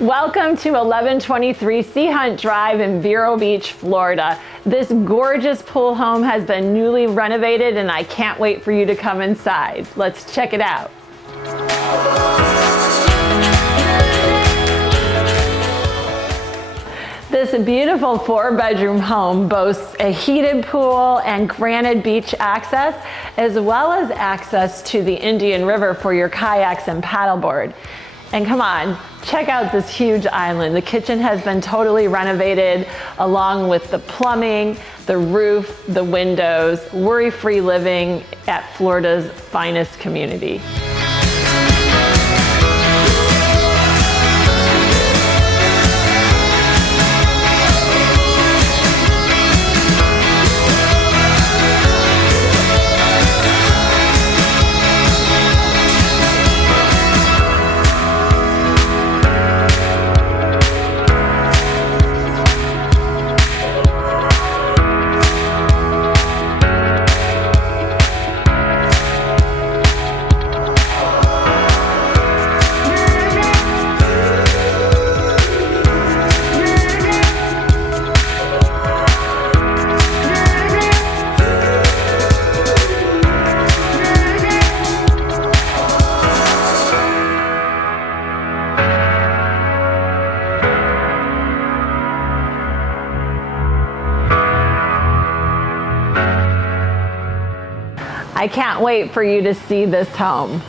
Welcome to 1123 Sea Hunt Drive in Vero Beach, Florida. This gorgeous pool home has been newly renovated and I can't wait for you to come inside. Let's check it out. This beautiful 4-bedroom home boasts a heated pool and granite beach access, as well as access to the Indian River for your kayaks and paddleboard. And come on, check out this huge island. The kitchen has been totally renovated along with the plumbing, the roof, the windows, worry-free living at Florida's finest community. I can't wait for you to see this home.